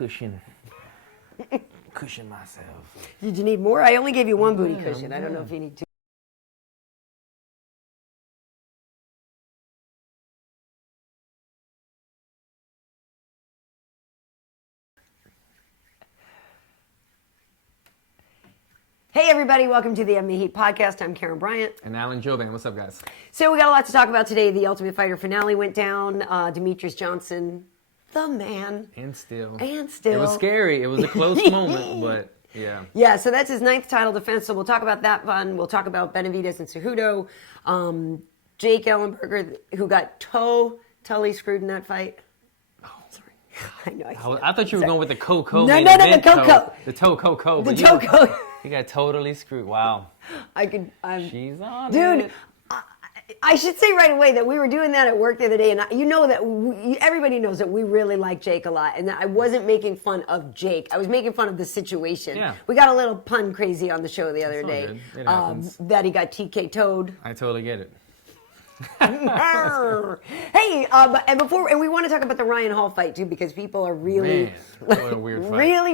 cushion myself. Did you need more? I only gave you one booty cushion. I don't know if you need two. Hey everybody, welcome to the MMA Heat podcast. I'm Karyn Bryant. And Jouban. What's up, guys? So we got a lot to talk about today. The Ultimate Fighter finale went down. Demetrius Johnson, the man. And still. It was scary. It was a close moment, but yeah. Yeah, so that's his 9th title defense. So we'll talk about that one. We'll talk about Benavidez and Cejudo. Jake Ellenberger, who got totally screwed in that fight. I know. I thought you were going with the Coco. No, the Coco. The toe Coco. The toe Coco. You got totally screwed. Wow. She's on dude, it. I should say right away that we were doing that at work the other day, and you know that everybody knows that we really like Jake a lot, and that I wasn't making fun of Jake. I was making fun of the situation. Yeah. We got a little pun crazy on the show the other day. It happens. That he got TK-toed. I totally get it. Hey, and we want to talk about the Ryan Hall fight too, because people are really, what a weird fight.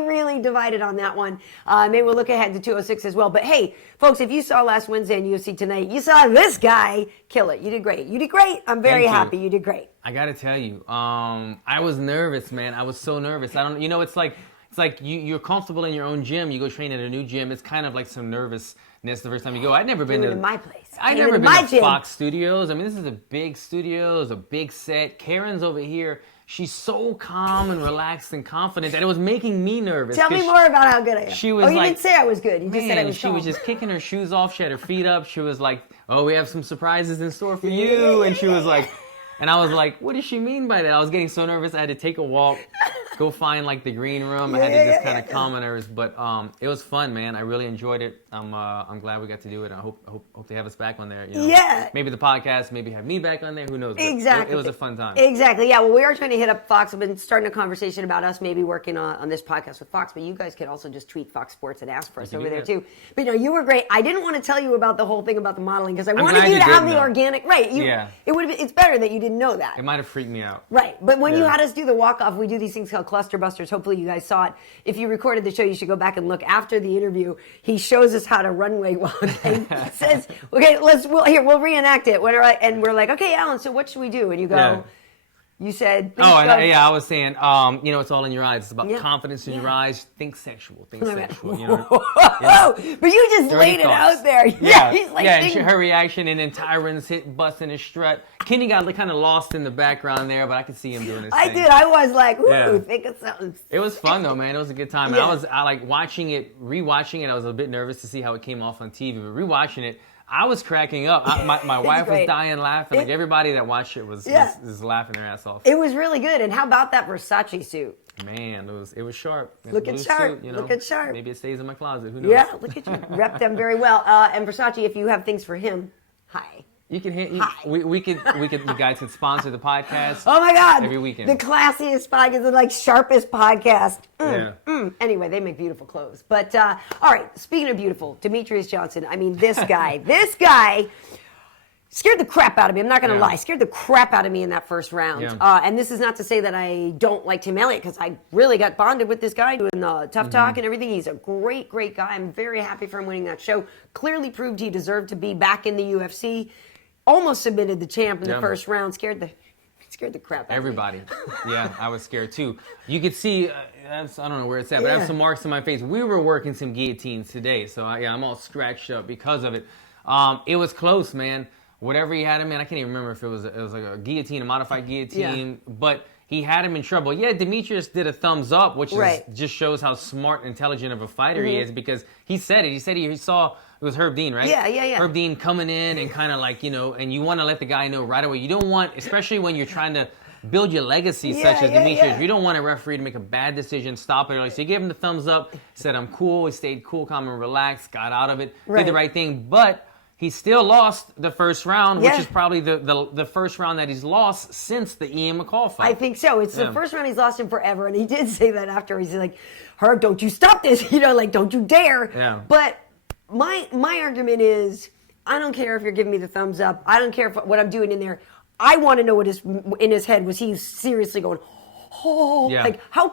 really divided on that one. Maybe we'll look ahead to 206 as well. But hey, folks, if you saw last Wednesday in UFC Tonight, you saw this guy kill it. You did great. I'm very happy. You did great. I got to tell you, I was nervous, man. I was so nervous. It's like you're comfortable in your own gym. You go train at a new gym. It's kind of like some nervousness the first time you go. I'd never been to my place. I'd never been to Fox Studios. I mean, this is a big studio. It's a big set. Karyn's over here. She's so calm and relaxed and confident that it was making me nervous. Tell me more about how good I am. She was you didn't say I was good. You just said I was She was just kicking her shoes off. She had her feet up. She was like, "Oh, we have some surprises in store for you." And she was like, and I was like, "What does she mean by that?" I was getting so nervous. I had to take a walk, go find like the green room. I had to just kind of calm my nerves. But it was fun, man. I really enjoyed it. I'm glad we got to do it. I hope they have us back on there. You know? Yeah. Maybe the podcast. Maybe have me back on there. Who knows? But exactly. It was a fun time. Exactly. Yeah. Well, we are trying to hit up Fox. I've been starting a conversation about us maybe working on this podcast with Fox. But you guys could also just tweet Fox Sports and ask for us over there too. But you were great. I didn't want to tell you about the whole thing about the modeling because I wanted you to have the organic. Right. It would have. It's better that you didn't know that. It might have freaked me out. Right. But when you had us do the walk-off, we do these things called cluster busters. Hopefully you guys saw it. If you recorded the show, you should go back and look. After the interview, he shows us how to runway walk and says, "Okay, we'll reenact it." And we're like, "Okay, Alan, so what should we do?" And you go, You said. I was saying, it's all in your eyes. It's about confidence in your eyes. Think sexual. Think sexual. You know? But you just laid it out there. Yeah. He's like, and her reaction, and then Tyron's busting his strut. Kenny got kind of lost in the background there, but I could see him doing his thing. I did. I was like, think of something. It was fun though, man. It was a good time. Yeah. And I like watching it, rewatching it. I was a bit nervous to see how it came off on TV, but rewatching it, I was cracking up. My wife was dying laughing. Like everybody that watched it was laughing their ass off. It was really good. And how about that Versace suit? Man, it was sharp. Look at sharp. Suit, look at sharp. Maybe it stays in my closet. Who knows? Yeah, look at you. Rep them very well. And Versace, if you have things for him, hi. You can hit. We could. You guys could sponsor the podcast. Oh my God! Every weekend. The classiest podcast, the sharpest podcast. Yeah. Anyway, they make beautiful clothes. But all right, speaking of beautiful, Demetrius Johnson. I mean, this guy scared the crap out of me. I'm not going to lie. Scared the crap out of me in that first round. Yeah. And this is not to say that I don't like Tim Elliott, because I really got bonded with this guy doing the tough talk and everything. He's a great guy. I'm very happy for him winning that show. Clearly proved he deserved to be back in the UFC. Almost submitted the champ in the first round. Scared the crap out of me. Everybody. Yeah, I was scared too. You could see, I don't know where it's at, but I have some marks on my face. We were working some guillotines today, so I'm all scratched up because of it. It was close, man. Whatever he had him in, I can't even remember if it was like a guillotine, a modified guillotine, but he had him in trouble. Yeah, Demetrius did a thumbs up, which just shows how smart and intelligent of a fighter he is, because he said it. He said he saw, it was Herb Dean, right? Yeah. Herb Dean coming in and kind of like, and you want to let the guy know right away. You don't want, especially when you're trying to build your legacy such as Demetrius, you don't want a referee to make a bad decision, stop it early. So he gave him the thumbs up, said, "I'm cool." He stayed cool, calm, and relaxed, got out of it, did the right thing. But he still lost the first round, which is probably the first round that he's lost since the Ian McCall fight. I think so. It's the first round he's lost in forever. And he did say that after. He's like, "Herb, don't you stop this. Don't you dare." Yeah. But my argument is, I don't care if you're giving me the thumbs up. I don't care what I'm doing in there. I want to know what in his head was he seriously going, like how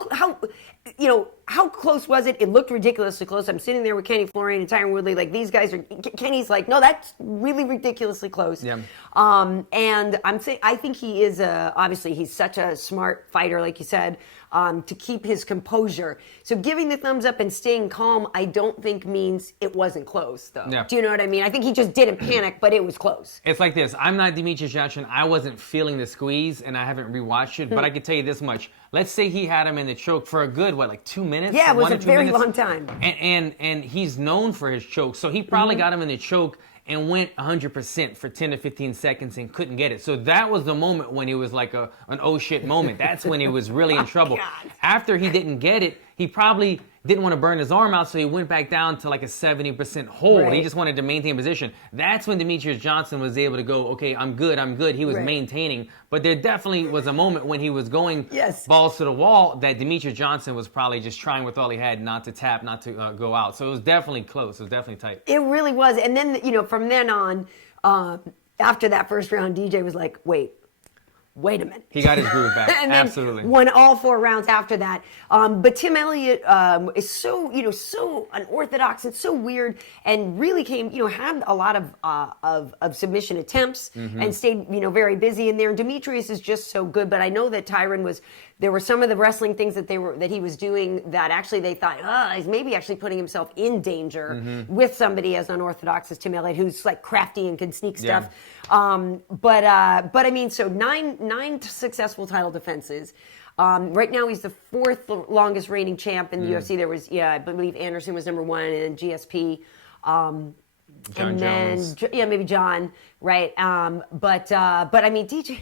how close was it? It looked ridiculously close. I'm sitting there with Kenny Florian and Tyron Woodley. Like, these guys are. Kenny's like, no, that's really ridiculously close. Yeah. And I think he is obviously he's such a smart fighter, like you said, to keep his composure. So giving the thumbs up and staying calm, I don't think means it wasn't close, though. Yeah. Do you know what I mean? I think he just didn't panic, but it was close. It's like this. I'm not Demetrius Johnson. I wasn't feeling the squeeze, and I haven't rewatched it, but I can tell you this much. Let's say he had him in the choke for a good, like 2 minutes? Yeah, it was a very long time. And he's known for his choke, so he probably got him in the choke and went 100% for 10 to 15 seconds and couldn't get it. So that was the moment when he was like an oh shit moment. That's when he was really in trouble. God. After he didn't get it, he probably didn't want to burn his arm out, so he went back down to like a 70% hold. Right. He just wanted to maintain position. That's when Demetrius Johnson was able to go, okay, I'm good. He was maintaining. But there definitely was a moment when he was going balls to the wall that Demetrius Johnson was probably just trying with all he had not to tap, not to go out. So it was definitely close. It was definitely tight. It really was. And then, from then on, after that first round, DJ was like, wait a minute. He got his groove back. And then Absolutely. won all 4 rounds after that. But Tim Elliott is so unorthodox and so weird, and really came, had a lot of submission attempts and stayed, very busy in there. And Demetrius is just so good. But I know that there were some of the wrestling things that he was doing that actually they thought, he's maybe actually putting himself in danger with somebody as unorthodox as Tim Elliott, who's like crafty and can sneak stuff. But I mean, so nine successful title defenses. Right now, he's the 4th longest reigning champ in the UFC. There was, I believe Anderson was number 1, and then GSP. John Jones. Maybe John, right? But I mean, DJ,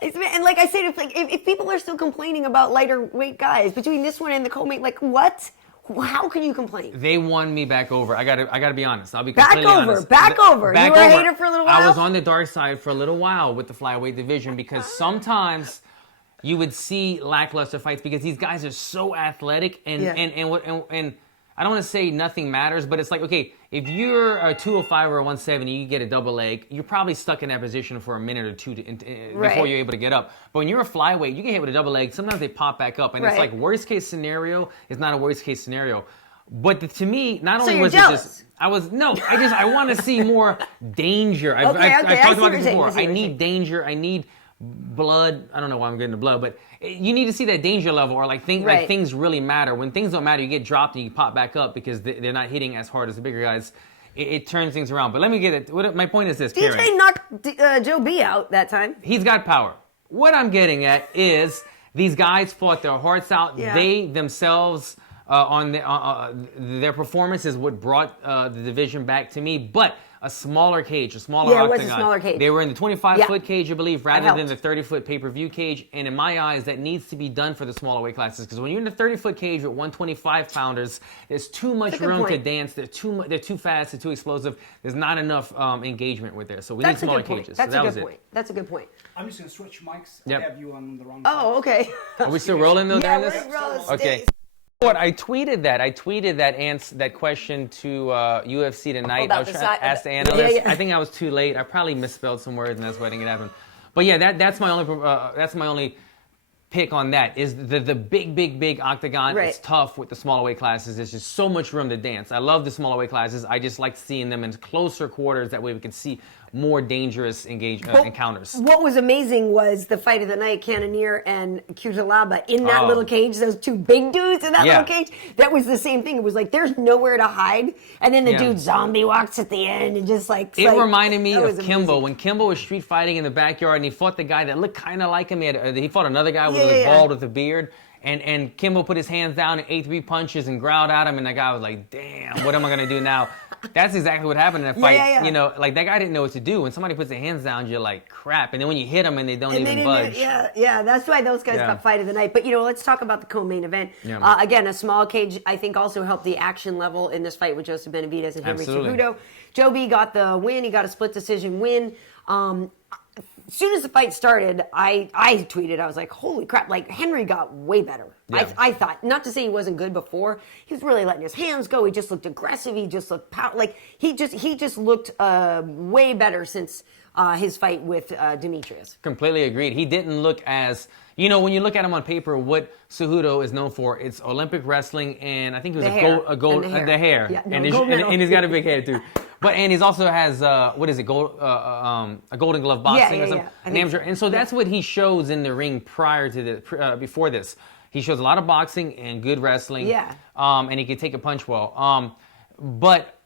and like I said, if people are still complaining about lighter weight guys between this one and the co-main, like what? How can you complain? They won me back over. I gotta be honest. I'll be completely honest. Back over. You were a hater for a little while? I was on the dark side for a little while with the flyweight division because sometimes you would see lackluster fights because these guys are so athletic and I don't want to say nothing matters, but it's like, okay, if you're a 205 or a 170, you get a double leg, you're probably stuck in that position for a minute or two before you're able to get up. But when you're a flyweight, you get hit with a double leg, sometimes they pop back up. And it's like worst case scenario is not a worst case scenario. But to me, not only was jealous. it just, I want to see more danger. I've Okay, talked about this before. I need danger. I need blood. I don't know why I'm getting the blood, but you need to see that danger level, or like things really matter. When things don't matter, you get dropped and you pop back up because they're not hitting as hard as the bigger guys. It turns things around. But let me get it. My point is this, DJ Karyn. knocked Joe B out that time. He's got power. What I'm getting at is these guys fought their hearts out. Yeah. They themselves on their performance is what brought the division back to me. But a smaller cage, a smaller octagon. It was a smaller cage. They were in the 25-foot cage, I believe, rather than the helped. 30-foot pay-per-view cage. And in my eyes, that needs to be done for the smaller weight classes. Because when you're in the 30-foot cage with 125-pounders, there's too much room to dance. They're too fast. They're too explosive. There's not enough engagement with there. So we need smaller cages. That's so that a was good point. That's a good point. I'm just going to switch mics. Yep. I have you on the wrong Oh, okay. Are we still rolling though during this? rolling. Okay. What I tweeted that question to UFC tonight. I was trying to ask the analyst. I think I was too late. I probably misspelled some words, and that's why I didn't get happen. But yeah, that's my only pick on that. Is the big octagon. Right. It's tough with the smaller weight classes. There's just so much room to dance. I love the smaller weight classes. I just like seeing them in closer quarters. That way we can see more dangerous encounters. What was amazing was the fight of the night, Cannonier and Cutelaba in that little cage, those two big dudes in that little cage. That was the same thing. It was like there's nowhere to hide. And then the dude zombie walks at the end and just like... It reminded me of Kimbo. Amazing. When Kimbo was street fighting in the backyard and he fought the guy that looked kind of like him. He fought another guy with bald with a beard. And Kimbo put his hands down and ate 3 punches and growled at him, and that guy was like, damn, what am I going to do now? That's exactly what happened in that fight. You know, like that guy didn't know what to do. When somebody puts their hands down, you're like, crap. And then when you hit them and they don't even budge. Yeah, that's why those guys got fight of the night. But, let's talk about the co-main event. Yeah. Again, a small cage, I think, also helped the action level in this fight with Joseph Benavidez and Henry Cejudo. Joe B got the win. He got a split decision win. As soon as the fight started, I tweeted, I was like, holy crap, like Henry got way better. Yeah. I thought, not to say he wasn't good before, he was really letting his hands go. He just looked aggressive. He just looked he just looked way better since his fight with Demetrius. Completely agreed. He didn't look as, when you look at him on paper, what Cejudo is known for, it's Olympic wrestling, and I think it was the hair. Yeah, no, and he's got a big head too. And he's also has a Golden Glove boxing or something. And so that's what he shows in the ring prior to this, before this. He shows a lot of boxing and good wrestling. Yeah. And he can take a punch well. But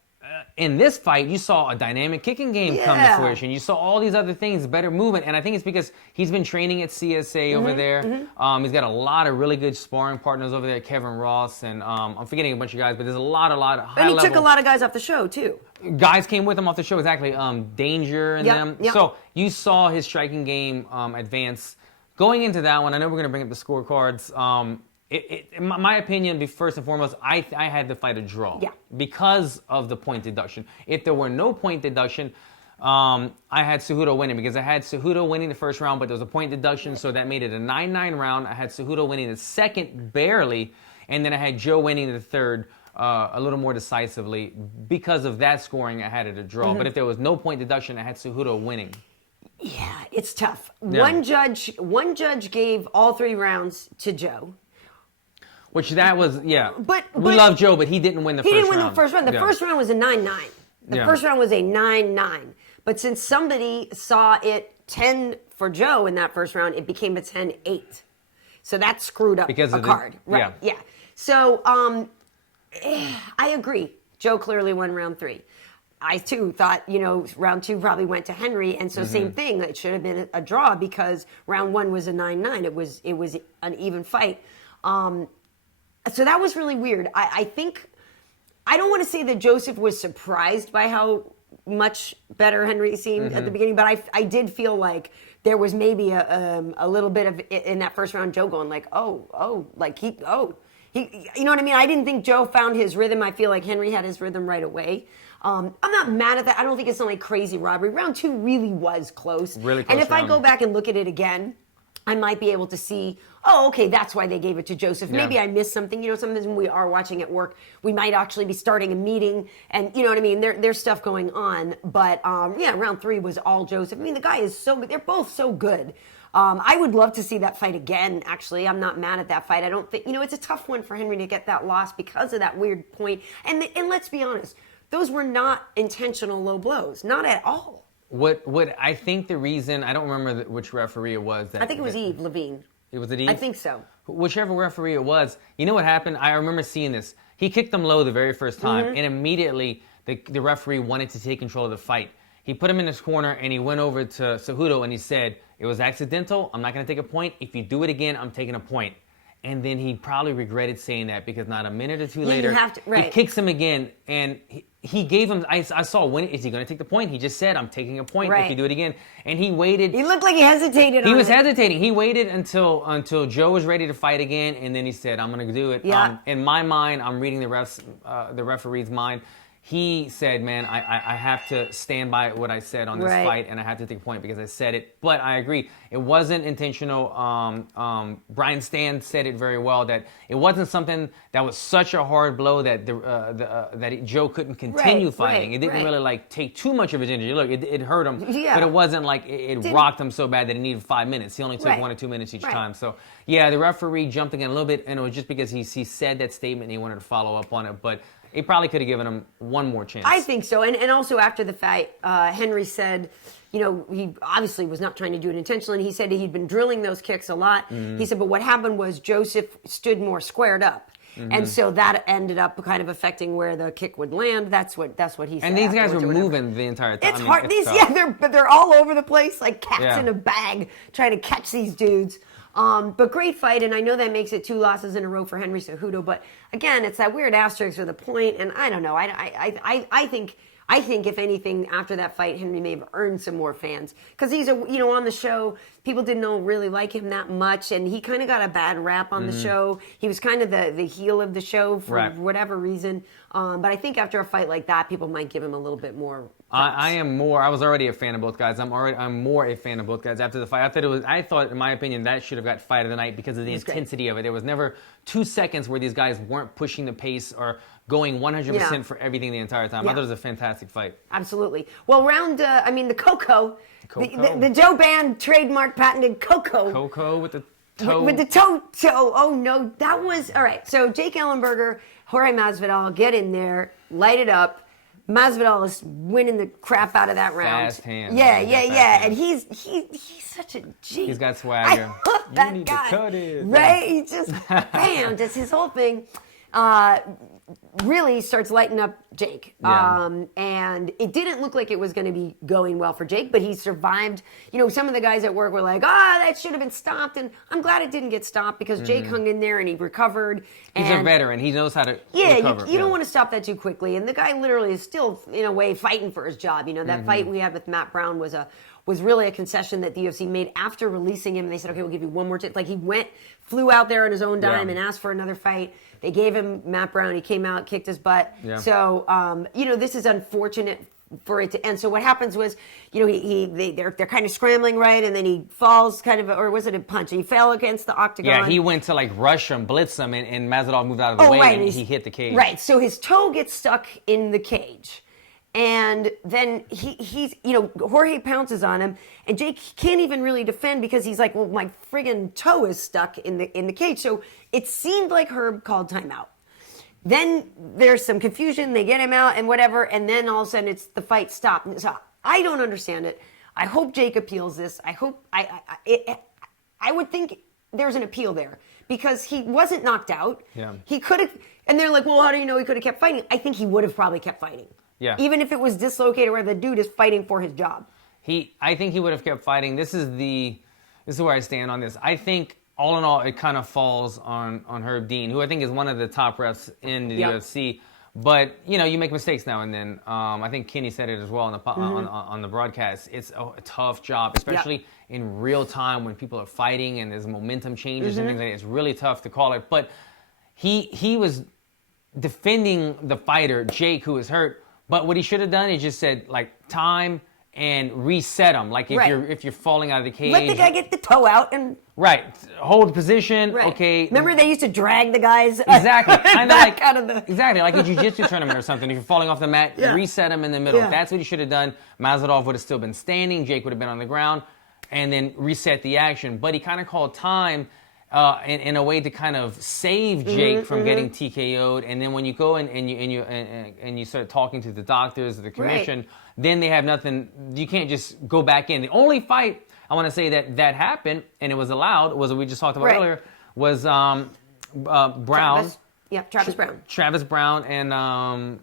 in this fight, you saw a dynamic kicking game come to fruition. You saw all these other things, better movement, and I think it's because he's been training at CSA over there. He's got a lot of really good sparring partners over there, Kevin Ross, and I'm forgetting a bunch of guys, but there's a lot of high level. And he took a lot of guys off the show, too. Guys came with him off the show, exactly. Danger and them. Yep. So you saw his striking game advance. Going into that one, I know we're going to bring up the scorecards. In my opinion, first and foremost, I had the fight a draw because of the point deduction. If there were no point deduction, I had Cejudo winning because I had Cejudo winning the first round, but there was a point deduction, so that made it a 9-9 round. I had Cejudo winning the second barely, and then I had Joe winning the third a little more decisively. Because of that scoring, I had it a draw. But if there was no point deduction, I had Cejudo winning. Yeah, it's tough. Yeah. One judge gave all 3 rounds to Joe. Which that was, But we love Joe, but he didn't win the first round. He didn't win the first round. The first round was a 9-9. The first round was a 9-9. But since somebody saw it 10 for Joe in that first round, it became a 10-8. So that screwed up a card. Right. Yeah. So I agree. Joe clearly won round 3. I, too, thought, round 2 probably went to Henry, and so same thing. It should have been a draw because round 1 was a 9-9. It was an even fight. So that was really weird. I think, I don't want to say that Joseph was surprised by how much better Henry seemed at the beginning, but I did feel like there was maybe a little bit of, in that first round, Joe going like, he, you know what I mean? I didn't think Joe found his rhythm. I feel like Henry had his rhythm right away. I'm not mad at that. I don't think it's not like crazy robbery. Round 2 really was close. Really close. And if I go back and look at it again, I might be able to see, okay, that's why they gave it to Joseph. Maybe I missed something. Sometimes when we are watching at work, we might actually be starting a meeting, and you know what I mean? There's stuff going on. But, round 3 was all Joseph. I mean, the guy is so good. They're both so good. I would love to see that fight again, actually. I'm not mad at that fight. I don't think, it's a tough one for Henry to get that loss because of that weird point. And let's be honest, those were not intentional low blows. Not at all. What I think the reason, I don't remember which referee it was. I think it was Yves Levine. It was Yves? I think so. Whichever referee it was, you know what happened? I remember seeing this. He kicked him low the very first time, and immediately the referee wanted to take control of the fight. He put him in his corner, and he went over to Cejudo, and he said, it was accidental. I'm not going to take a point. If you do it again, I'm taking a point. And then he probably regretted saying that because not a minute or two later, he kicks him again, and he gave him, I saw, is he going to take the point? He just said, I'm taking a point if you do it again. And he waited. He looked like he hesitated He was hesitating. He waited until Joe was ready to fight again, and then he said, I'm going to do it. Yeah. In my mind, I'm reading the referee's mind. He said, man, I have to stand by what I said on this fight, and I have to take a point because I said it. But I agree. It wasn't intentional. Brian Stan said it very well, that it wasn't something that was such a hard blow that that Joe couldn't continue fighting. It didn't really take too much of his injury. Look, it hurt him, but it wasn't like it rocked him so bad that he needed 5 minutes. He only took 1 or 2 minutes each time. So, yeah, the referee jumped again a little bit, and it was just because he said that statement and he wanted to follow up on it. But he probably could have given him one more chance. I think so. And also after the fight, Henry said, he obviously was not trying to do it intentionally. He said he'd been drilling those kicks a lot. He said, but what happened was Joseph stood more squared up. And so that ended up kind of affecting where the kick would land. That's what he said. And these guys were moving the entire time. It's hard. They're all over the place like cats in a bag trying to catch these dudes. But great fight, and I know that makes it 2 losses in a row for Henry Cejudo. But again, it's that weird asterisk with a point, and I don't know. I think if anything, after that fight, Henry may have earned some more fans because he's on the show. People didn't really like him that much, and he kind of got a bad rap on the show. He was kind of the heel of the show for whatever reason. But I think after a fight like that, people might give him a little bit more. I was already a fan of both guys. I'm more a fan of both guys after the fight. I thought, in my opinion, that should have got fight of the night because of the intensity of it. There was never 2 seconds where these guys weren't pushing the pace or going 100% for everything the entire time. I thought it was a fantastic fight. Absolutely. Well, the Coco The Jouban trademark patented Coco. Coco with the toe. With the toe. Oh, no. That was... All right. So, Jake Ellenberger, Jorge Masvidal, get in there, light it up. Masvidal is winning the crap out of that round. Fast hands. Yeah. And he's such a G. He's got swagger. I love that you need guy. to cut it. Right? He just, bam, just his whole thing. Really starts lighting up Jake. Yeah. And it didn't look like it was going to be going well for Jake, but he survived. You know, some of the guys at work were like, that should have been stopped. And I'm glad it didn't get stopped because Jake hung in there and he recovered. He's a veteran. He knows how to recover. You don't want to stop that too quickly. And the guy literally is still, in a way, fighting for his job. You know, that fight we had with Matt Brown was really a concession that the UFC made after releasing him. They said, okay, we'll give you one more chance. Like, he flew out there on his own dime and asked for another fight. They gave him Matt Brown. He came out, kicked his butt. Yeah. So, this is unfortunate for it to end. So what happens was, they're kind of scrambling, right? And then he falls or was it a punch? He fell against the octagon. Yeah, he went to rush him, blitz him, and Masvidal moved out of the way and he hit the cage. Right, so his toe gets stuck in the cage. And then he's Jorge pounces on him, and Jake can't even really defend because he's like, well, my friggin' toe is stuck in the cage. So it seemed like Herb called timeout. Then there's some confusion. They get him out and whatever, and then all of a sudden the fight stopped. So I don't understand it. I hope Jake appeals this. I hope I would think there's an appeal there because he wasn't knocked out. Yeah. He could have, and they're like, well, how do you know he could have kept fighting? I think he would have probably kept fighting. Yeah. Even if it was dislocated where the dude is fighting for his job. I think he would have kept fighting. This is where I stand on this. I think all in all, it kind of falls on Herb Dean, who I think is one of the top refs in the UFC. But you make mistakes now and then. I think Kenny said it as well on the broadcast. It's a tough job, especially in real time when people are fighting and there's momentum changes and things like that. It's really tough to call it. But he was defending the fighter, Jake, who was hurt. But what he should have done is just said time and reset him. Like if you're falling out of the cage, let the guy get the toe out and hold position. Right. Okay. Remember they used to drag the guys exactly kind of like out of the exactly like a jiu-jitsu tournament or something. If you're falling off the mat, reset him in the middle. Yeah. That's what he should have done. Masvidal would have still been standing. Jake would have been on the ground, and then reset the action. But he kind of called time. In a way to kind of save Jake from getting TKO'd, and then when you go and you start talking to the doctors or the commission, then they have nothing. You can't just go back in. The only fight I want to say that happened and it was allowed was what we just talked about earlier was Brown. Travis Brown. Travis Brown and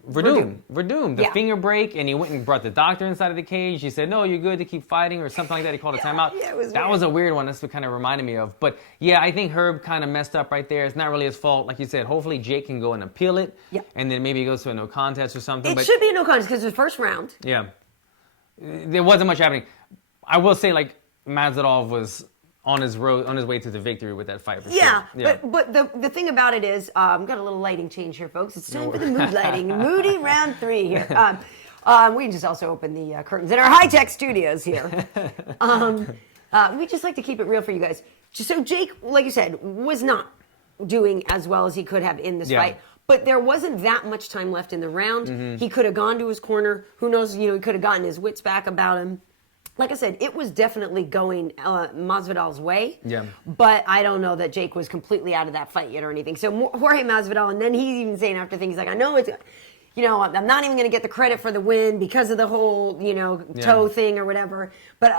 Verdum. The finger break, and he went and brought the doctor inside of the cage. He said, no, you're good to keep fighting or something like that. He called a timeout. Yeah, it was that weird. was a weird one. That's what kind of reminded me of. But, yeah, I think Herb kind of messed up right there. It's not really his fault. Like you said, hopefully Jake can go and appeal it, and then maybe it goes to a no contest or something. It should be a no contest because it was the first round. Yeah. There wasn't much happening. I will say, Masvidal was on his way to the victory with that fight. For sure. But the thing about it is, got a little lighting change here, folks. It's time for the mood lighting. Moody round 3 here. We just also opened the curtains in our high-tech studios here. We just like to keep it real for you guys. So Jake, like you said, was not doing as well as he could have in this fight. But there wasn't that much time left in the round. He could have gone to his corner. Who knows? He could have gotten his wits back about him. Like I said, it was definitely going Masvidal's way. Yeah. But I don't know that Jake was completely out of that fight yet or anything. So Jorge Masvidal, and then he's even saying after things like, I know it's, I'm not even going to get the credit for the win because of the whole, toe thing or whatever. But,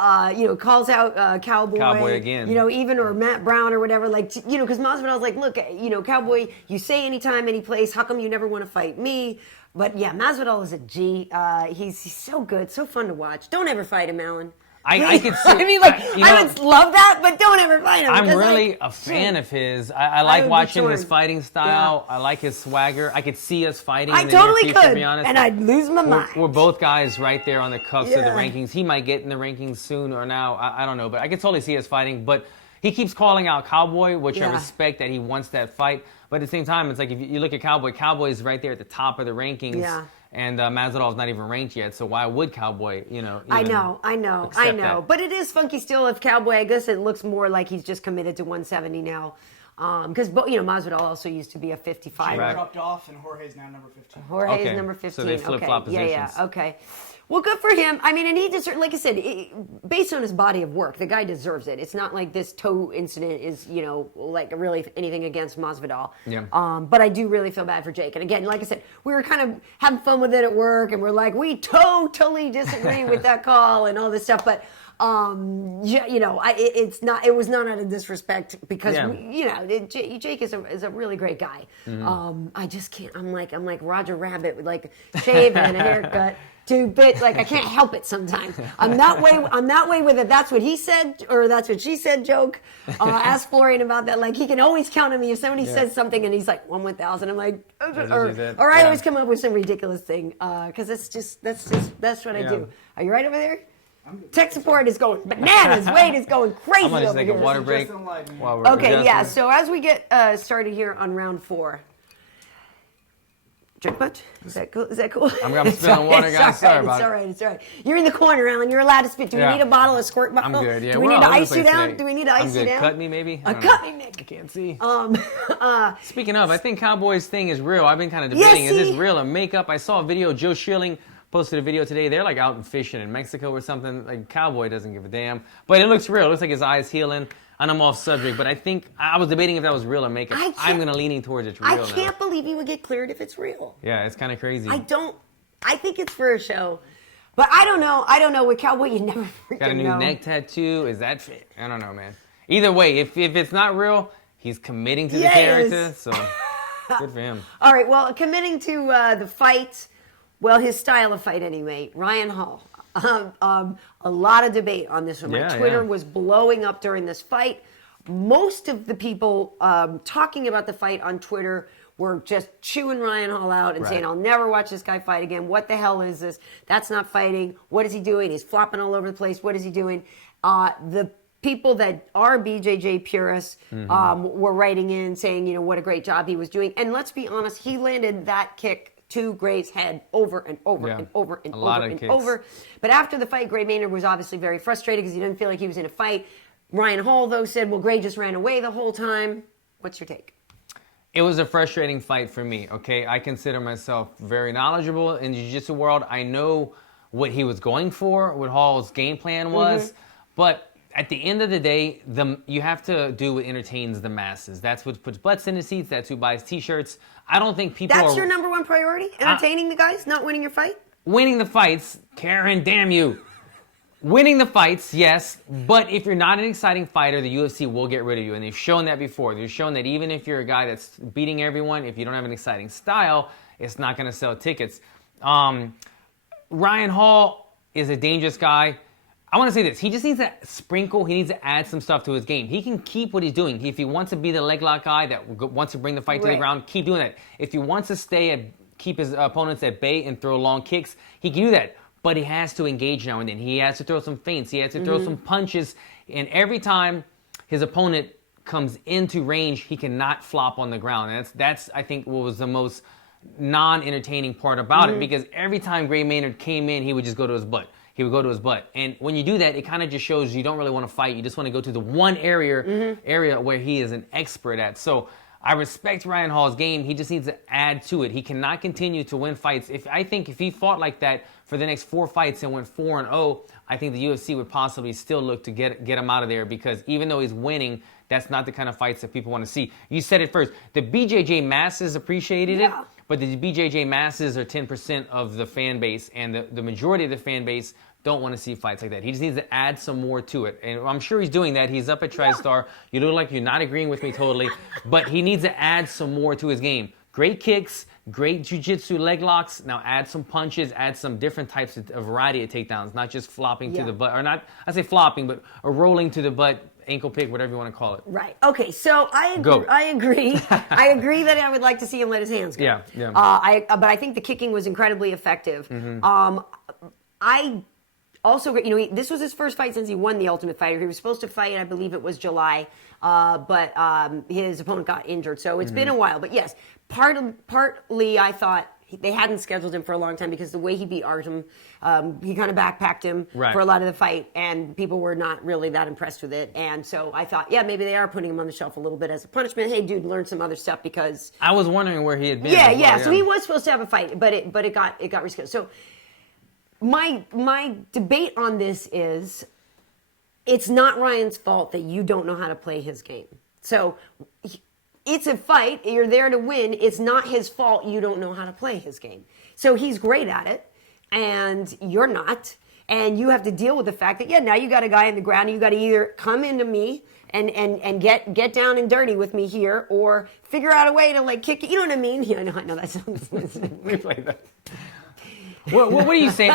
calls out Cowboy again. Even or Matt Brown or whatever. Because Masvidal's like, look, Cowboy, you say anytime, any place, how come you never want to fight me? But yeah, Masvidal is a G. He's so good, so fun to watch. Don't ever fight him, Alan. I could see. I would love that, but don't ever fight him. I'm really a fan of his. I like watching his fighting style. I like his swagger. I could see us fighting. I totally could, to be honest. And I'd lose my mind. We're both guys right there on the cusp of the rankings. He might get in the rankings soon or now. I don't know, but I could totally see us fighting. But he keeps calling out Cowboy, which I respect that he wants that fight. But at the same time, it's like if you look at Cowboy's right there at the top of the rankings. Yeah. And Masvidal's not even ranked yet, so why would Cowboy, I know. That. But it is funky still if Cowboy, I guess it looks more like he's just committed to 170 now. Because Masvidal also used to be a 55. Jake dropped off, and Jorge's now number 15. Jorge is number 15. So they flip-flop positions. Yeah, okay. Well, good for him. I mean, and he deserves, like I said, based on his body of work, the guy deserves it. It's not like this toe incident is, like really anything against Masvidal. Yeah. But I do really feel bad for Jake. And again, like I said, we were kind of having fun with it at work, and we're like, we totally disagree with that call and all this stuff. But it was not out of disrespect because Jake is a really great guy. Mm-hmm. I just can't. I'm like Roger Rabbit with like shave and a haircut. Like I can't help it sometimes. I'm that way with it. That's what he said, or that's what she said joke. Ask Florian about that. Like he can always count on me if somebody says something and he's like 1/1000. I'm like, or I always come up with some ridiculous thing because that's what I do. Are you right over there? Tech support is going bananas. Wade is going crazy. I'm gonna just over take a here. water break. Okay, yeah. So as we get started here on round 4. Drink much? Is that cool? I'm spilling water, guys. Sorry about it. It's all right. You're in the corner, Alan. You're allowed to spit. Do we need a bottle, a squirt bottle? I'm good, yeah. Do we need to ice you down? Do we need to ice you down? Cut me, maybe? Cut me, Nick. I can't see. Speaking of, I think Cowboys thing is real. I've been kind of debating, is this real or makeup? I saw a video, Joe Schilling posted a video today. They're like out and fishing in Mexico or something. Like Cowboy doesn't give a damn. But it looks real. It looks like his eye's healing. And I'm off subject, but I think I was debating if that was real or makeup. I'm going to leaning towards it's real now. I can't believe he would get cleared if it's real. Yeah, it's kind of crazy. I think it's for a show. But I don't know. With Cowboy, you never freaking know. Got a new neck tattoo. Is that fit? I don't know, man. Either way, if it's not real, he's committing to the character. So good for him. All right, well, committing to the fight, well, his style of fight anyway, Ryan Hall. A lot of debate on this one. My Twitter was blowing up during this fight. Most of the people talking about the fight on Twitter were just chewing Ryan Hall out and saying, I'll never watch this guy fight again. What the hell is this? That's not fighting. What is he doing? He's flopping all over the place. What is he doing? The people that are BJJ purists were writing in saying, what a great job he was doing. And let's be honest, he landed that kick to Gray's head over and over and over and over and over. But after the fight, Gray Maynard was obviously very frustrated because he didn't feel like he was in a fight. Ryan Hall, though, said, well, Gray just ran away the whole time. What's your take? It was a frustrating fight for me, okay? I consider myself very knowledgeable in the jiu-jitsu world. I know what he was going for, what Hall's game plan was. But at the end of the day, you have to do what entertains the masses. That's what puts butts in the seats. That's who buys T-shirts. I don't think people That's your number one priority? Entertaining the guys, not winning your fight? Winning the fights, Karyn, damn you. Winning the fights, yes, but if you're not an exciting fighter, the UFC will get rid of you, and they've shown that before. They've shown that even if you're a guy that's beating everyone, if you don't have an exciting style, it's not going to sell tickets. Ryan Hall is a dangerous guy. I want to say this. He just needs to sprinkle. He needs to add some stuff to his game. He can keep what he's doing. If he wants to be the leg lock guy that wants to bring the fight to the ground, keep doing that. If he wants to keep his opponents at bay and throw long kicks, he can do that. But he has to engage now and then. He has to throw some feints. He has to throw some punches. And every time his opponent comes into range, he cannot flop on the ground. That's I think, what was the most non-entertaining part about it. Because every time Gray Maynard came in, he would just go to his butt. He would go to his butt. And when you do that, it kind of just shows you don't really want to fight. You just want to go to the one area where he is an expert at. So I respect Ryan Hall's game. He just needs to add to it. He cannot continue to win fights. I think if he fought like that for the next 4 fights and went 4-0, I think the UFC would possibly still look to get him out of there, because even though he's winning, that's not the kind of fights that people want to see. You said it first. The BJJ masses appreciated it, but the BJJ masses are 10% of the fan base, and the majority of the fan base don't want to see fights like that. He just needs to add some more to it. And I'm sure he's doing that. He's up at TriStar. You look like you're not agreeing with me totally, but he needs to add some more to his game. Great kicks, great jiu-jitsu leg locks. Now add some punches, add some different types of variety of takedowns, not just flopping to the butt, or not, I say flopping, but a rolling to the butt, ankle pick, whatever you want to call it. Right. Okay, so I agree. I agree that I would like to see him let his hands go. Yeah. But I think the kicking was incredibly effective. I also, this was his first fight since he won the Ultimate Fighter. He was supposed to fight, I believe it was July, but his opponent got injured. So it's been a while. But yes, partly I thought they hadn't scheduled him for a long time because the way he beat Artem, he kind of backpacked him Right. for a lot of the fight, and people were not really that impressed with it. And so I thought, yeah, maybe they are putting him on the shelf a little bit as a punishment. Hey, dude, learn some other stuff because I was wondering where he had been. yeah, as well, yeah. So he was supposed to have a fight, but it got rescheduled. So my debate on this is, it's not Ryan's fault that you don't know how to play his game. So it's a fight. You're there to win. It's not his fault you don't know how to play his game. So he's great at it, and you're not. And you have to deal with the fact that, now you got a guy in the ground. You got to either come into me and get down and dirty with me here, or figure out a way to like kick it. You know what I mean? Yeah, I know that sounds. Replay that. What are you saying?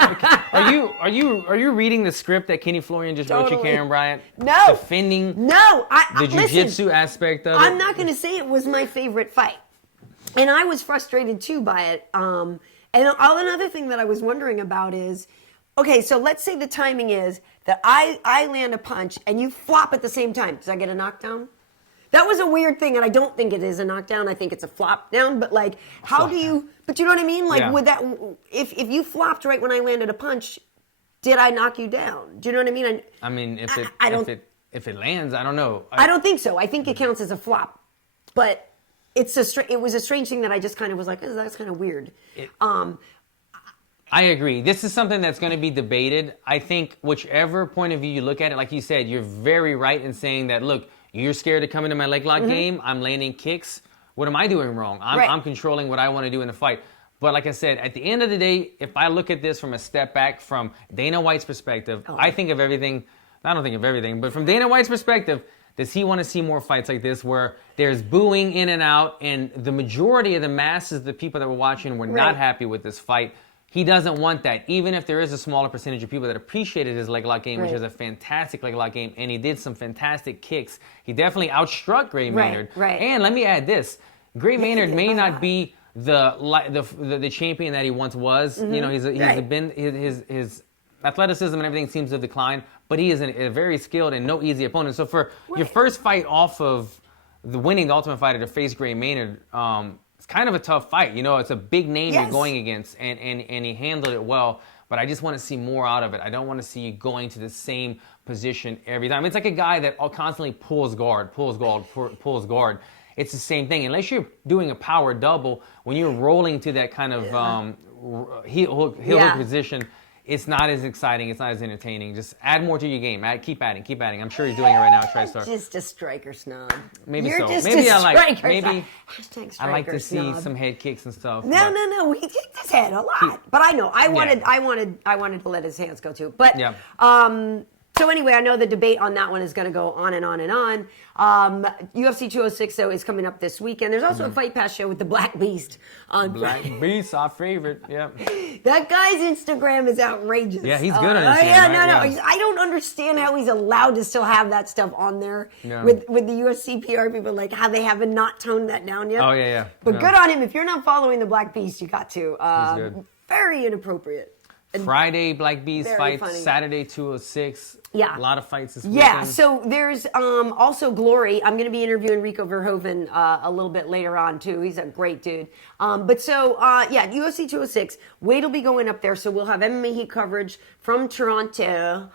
Are you reading the script that Kenny Florian just wrote you, Karyn Bryant? No. Defending the jiu-jitsu aspect of it? I'm not going to say it was my favorite fight. And I was frustrated too by it. And another thing that I was wondering about is, okay, so let's say the timing is that I land a punch and you flop at the same time. Does I get a knockdown? That was a weird thing, and I don't think it is a knockdown. I think it's a flop down. But like, how do you? But you know what I mean? Like, would that? If you flopped right when I landed a punch, did I knock you down? Do you know what I mean? I mean, if it lands, I don't know. I don't think so. I think it counts as a flop, but it was a strange thing that I just kind of was like, oh, that's kind of weird. I agree. This is something that's going to be debated. I think whichever point of view you look at it, like you said, you're very right in saying that. Look. You're scared to come into my leg lock game. I'm landing kicks. What am I doing wrong? I'm controlling what I want to do in a fight. But like I said, at the end of the day, if I look at this from a step back from Dana White's perspective, I think of everything. I don't think of everything, but from Dana White's perspective, does he want to see more fights like this where there's booing in and out, and the majority of the masses, the people that were watching, were not happy with this fight? He doesn't want that, even if there is a smaller percentage of people that appreciated his leg lock game, which is a fantastic leg lock game, and he did some fantastic kicks. He definitely outstruck Gray Maynard. Right. And let me add this. Gray Maynard may not be the champion that he once was. You know, he's been his athleticism and everything seems to decline, but he is a very skilled and no easy opponent. So for your first fight off of winning the Ultimate Fighter to face Gray Maynard, it's kind of a tough fight. You know, it's a big name you're going against, and he handled it well. But I just want to see more out of it. I don't want to see you going to the same position every time. It's like a guy that constantly pulls guard. It's the same thing. Unless you're doing a power double, when you're rolling to that kind of heel hook position, it's not as exciting. It's not as entertaining. Just add more to your game. Keep adding. I'm sure he's doing it right now. TriStar. Just a striker snob. Maybe You're so. Just Maybe a I like. striker Maybe snob. I like to see snob. some head kicks and stuff. No. He kicked his head a lot. But I know. I wanted to let his hands go too. But so anyway, I know the debate on that one is going to go on and on and on. UFC 206, though, is coming up this weekend. There's also a Fight Pass show with the Black Beast on Black Beast, our favorite. Yeah. That guy's Instagram is outrageous. Yeah, he's good on Instagram. I don't understand how he's allowed to still have that stuff on there with the UFC PR people, like how they haven't not toned that down yet. Oh, yeah. But good on him. If you're not following the Black Beast, you got to. He's good. Very inappropriate. Friday, Black Beast fights. Funny. Saturday, 206. Yeah. A lot of fights this weekend. Yeah, so there's also Glory. I'm going to be interviewing Rico Verhoeven a little bit later on, too. He's a great dude. UFC 206. Wade will be going up there, so we'll have MMA Heat coverage from Toronto.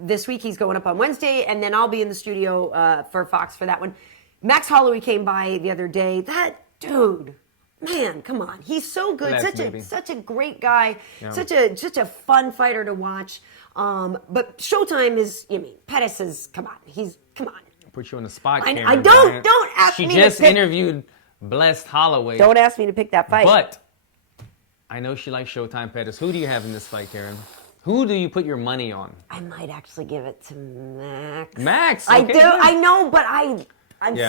This week he's going up on Wednesday, and then I'll be in the studio for Fox for that one. Max Holloway came by the other day. That dude... Man, come on. He's so good. Such a great guy. Yeah. Such a fun fighter to watch. But Showtime is, Pettis is, come on. Put you on the spot, Karyn. Don't ask me She just interviewed Blessed Holloway. Don't ask me to pick that fight. But I know she likes Showtime Pettis. Who do you have in this fight, Karyn? Who do you put your money on? I might actually give it to Max. Max? Okay, I do. Good. I know, but I'm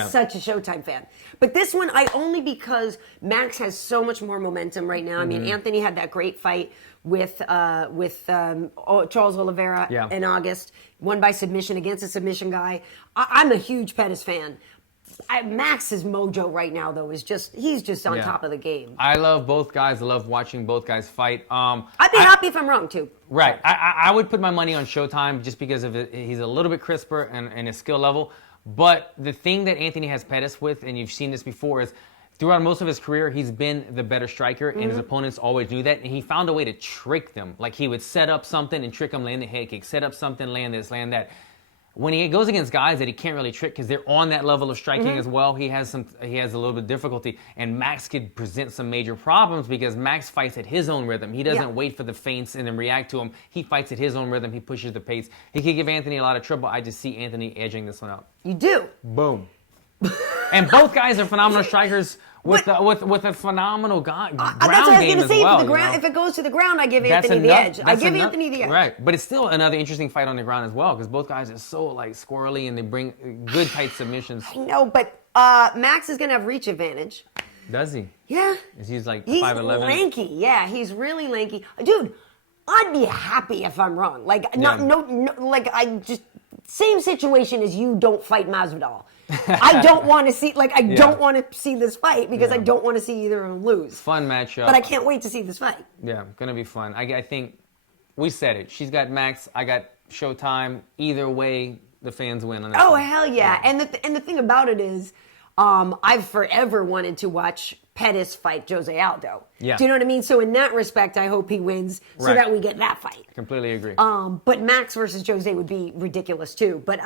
such a Showtime fan. But this one, only because Max has so much more momentum right now. I mean, Anthony had that great fight with Charles Oliveira in August, won by submission against a submission guy. I'm a huge Pettis fan. Max's mojo right now, though, is he's just on top of the game. I love both guys. I love watching both guys fight. I'd be happy if I'm wrong, too. Right. I would put my money on Showtime just because of it. He's a little bit crisper and his skill level. But the thing that Anthony has Pettis with, and you've seen this before, is throughout most of his career, he's been the better striker, and his opponents always knew that. And he found a way to trick them. Like, he would set up something and trick them, land the head kick, set up something, land this, land that. When he goes against guys that he can't really trick because they're on that level of striking as well, he has a little bit of difficulty. And Max could present some major problems because Max fights at his own rhythm. He doesn't wait for the feints and then react to them. He fights at his own rhythm. He pushes the pace. He could give Anthony a lot of trouble. I just see Anthony edging this one out. You do. Boom. And both guys are phenomenal strikers with a phenomenal ground That's what I was game going to as say. well. For the ground, if it goes to the ground, I give Anthony the edge. I give Anthony the edge. Right, but it's still another interesting fight on the ground as well because both guys are so like squirrely and they bring good tight submissions. I know, but Max is going to have reach advantage. Does he? Yeah. He's like 5'11". He's lanky. Yeah, he's really lanky. Dude, I'd be happy if I'm wrong. Like, like I just same situation as you don't fight Masvidal. I don't want to see, don't want to see this fight because I don't want to see either of them lose. Fun matchup. But I can't wait to see this fight. Yeah, gonna be fun. I think we said it. She's got Max. I got Showtime. Either way, the fans win on this one. Hell yeah! And the thing about it is, I've forever wanted to watch Pettis fight Jose Aldo. Yeah. Do you know what I mean? So in that respect, I hope he wins so that we get that fight. Completely agree. But Max versus Jose would be ridiculous too. But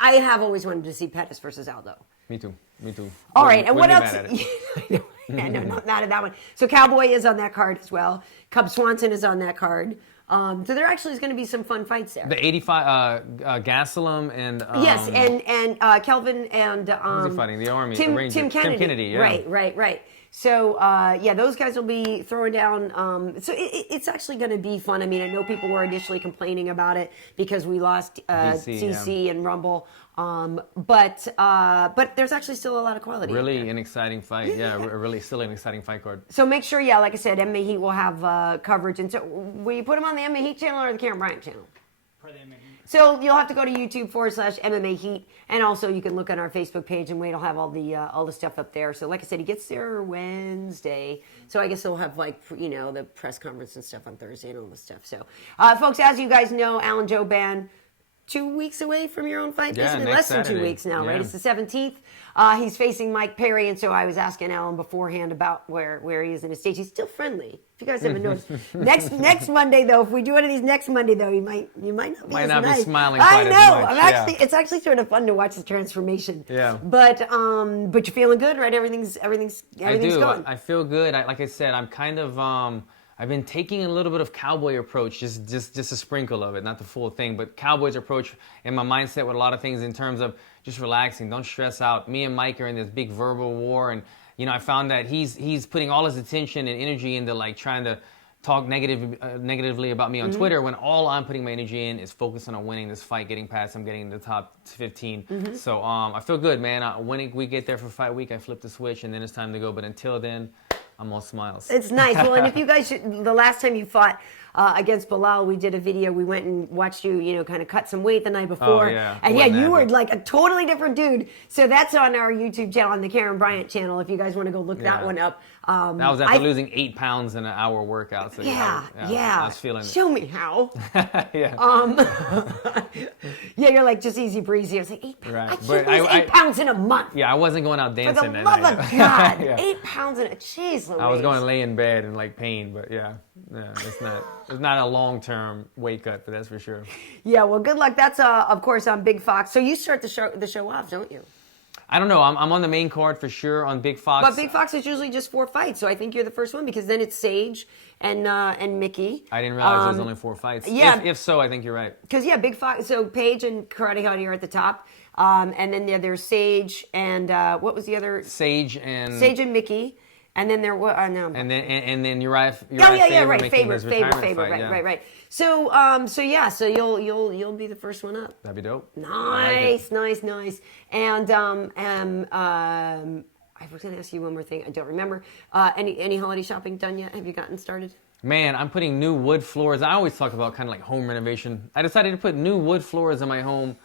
I have always wanted to see Pettis versus Aldo. Me too. All right, and what else? Mad at it. No, not mad at that one. So Cowboy is on that card as well. Cub Swanson is on that card. So there actually is going to be some fun fights there. The 85 Gastelum and yes, and Kelvin and who's he fighting? The Army, Tim the Ranger. Kennedy. Tim Kennedy, yeah. Right. So those guys will be throwing down. So it's actually going to be fun. I mean, I know people were initially complaining about it because we lost CC and Rumble. But there's actually still a lot of quality. Really an exciting fight. Yeah, really still an exciting fight card. So make sure, like I said, MMA Heat will have coverage. And so will you put them on the MMA Heat channel or the Karyn Bryant channel? For the MMA Heat. So you'll have to go to YouTube/MMA Heat, and also you can look on our Facebook page, and Wade will have all the stuff up there. So like I said, he gets there Wednesday, so I guess he'll have the press conference and stuff on Thursday and all this stuff. So folks, as you guys know, Alan Jouban, 2 weeks away from your own fight, basically less than 2 weeks now, right? It's the 17th. He's facing Mike Perry, and so I was asking Alan beforehand about where he is in his stage. He's still friendly. If you guys haven't noticed, next Monday though, if we do one of these next Monday though, you might not be smiling quite as much. I'm actually it's actually sort of fun to watch the transformation. Yeah. But you're feeling good, right? Everything's going. I feel good. Like I said, I'm kind of I've been taking a little bit of cowboy approach, just a sprinkle of it, not the full thing, but cowboy's approach and my mindset with a lot of things in terms of just relaxing, don't stress out. Me and Mike are in this big verbal war, and I found that he's putting all his attention and energy into like trying to talk negatively about me on Twitter when all I'm putting my energy in is focusing on winning this fight, getting past him, getting in the top 15. So I feel good, man. When we get there for fight week, I flip the switch and then it's time to go. But until then, I'm all smiles. It's nice. Well, and if you guys the last time you fought against Bilal, we did a video. We went and watched you, kind of cut some weight the night before. Oh, yeah. And you were like a totally different dude. So that's on our YouTube channel, on the Karyn Bryant channel, if you guys want to go look that one up. That was after losing 8 pounds in an hour workout. So yeah. I was feeling it. Show me how. Yeah. You're like just easy breezy. I was like, 8 pounds. Right. I can't lose 8 pounds in a month. Yeah, I wasn't going out dancing For the that love night. of God, 8 pounds in a jeez Louise. I was going to lay in bed in like pain, but it's not a long-term weight cut, but that's for sure. Yeah, well, good luck. That's of course on Big Fox. So you start the show off, don't you? I don't know. I'm on the main card for sure on Big Fox. But Big Fox is usually just 4 fights, so I think you're the first one because then it's Sage and Mickey. I didn't realize there's only 4 fights. Yeah. If so, I think you're right. Because Big Fox. So Paige and Karate Hottie are at the top, and then there's Sage and what was the other? Sage and Mickey. And then there was no. And then Uriah. Right. Favorite. Fight, Right. So you'll be the first one up. That'd be dope. Nice. And I was going to ask you one more thing. I don't remember. Any holiday shopping done yet? Have you gotten started? Man, I'm putting new wood floors. I always talk about kind of like home renovation. I decided to put new wood floors in my home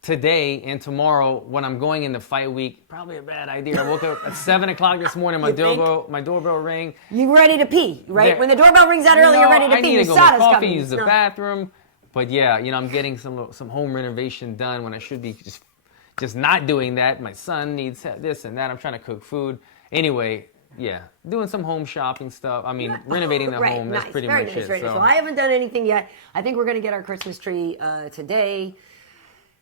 today and tomorrow when I'm going into fight week. Probably a bad idea. I woke up at 7 o'clock this morning. My doorbell rang. You ready to pee, right? When the doorbell rings out early, you're ready to pee. I need to go get coffee, use the bathroom. But yeah, I'm getting some home renovation done when I should be just not doing that. My son needs this and that. I'm trying to cook food. Anyway, yeah, doing some home shopping stuff. I mean, renovating the home. That's nice. pretty Very much nice, it. very nice. So. Well, I haven't done anything yet. I think we're going to get our Christmas tree today.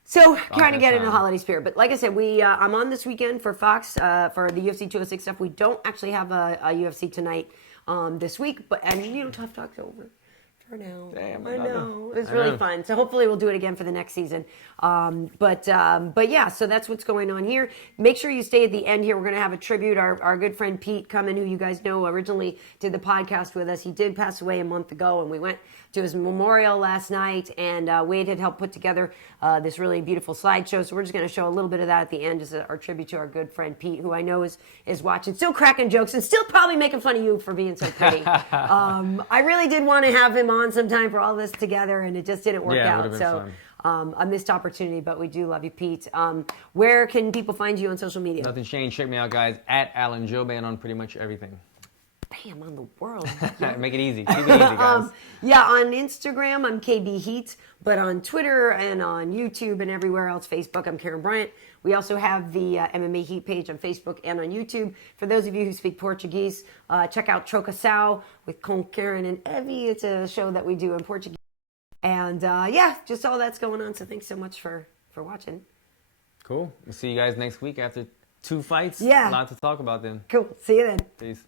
So trying to get in the holiday spirit. But like I said, I'm on this weekend for Fox for the UFC 206 stuff. We don't actually have a UFC tonight this week. And TUF Talk's over. For now. Damn, I know. It was really fun. So hopefully we'll do it again for the next season. But yeah, so that's what's going on here. Make sure you stay at the end here. We're going to have a tribute. Our good friend Pete Cummin, who you guys know originally did the podcast with us. He did pass away a month ago, and we went to his memorial last night, and Wade had helped put together this really beautiful slideshow. So we're just going to show a little bit of that at the end as our tribute to our good friend Pete, who I know is watching, still cracking jokes, and still probably making fun of you for being so pretty. I really did want to have him on sometime for all this together, and it just didn't work out. So a missed opportunity, but we do love you, Pete. Where can people find you on social media? Nothing's changed. Check me out, guys, at Alan Jouban on pretty much everything. Bam, on the world. Make it easy. Keep it easy, guys. Yeah, on Instagram, I'm KB Heat, but on Twitter and on YouTube and everywhere else, Facebook, I'm Karyn Bryant. We also have the MMA Heat page on Facebook and on YouTube. For those of you who speak Portuguese, check out Trocação with Com Karyn and Evie. It's a show that we do in Portuguese. And yeah, just all that's going on. So thanks so much for watching. Cool. We'll see you guys next week after 2 fights. Yeah. A lot to talk about then. Cool. See you then. Peace.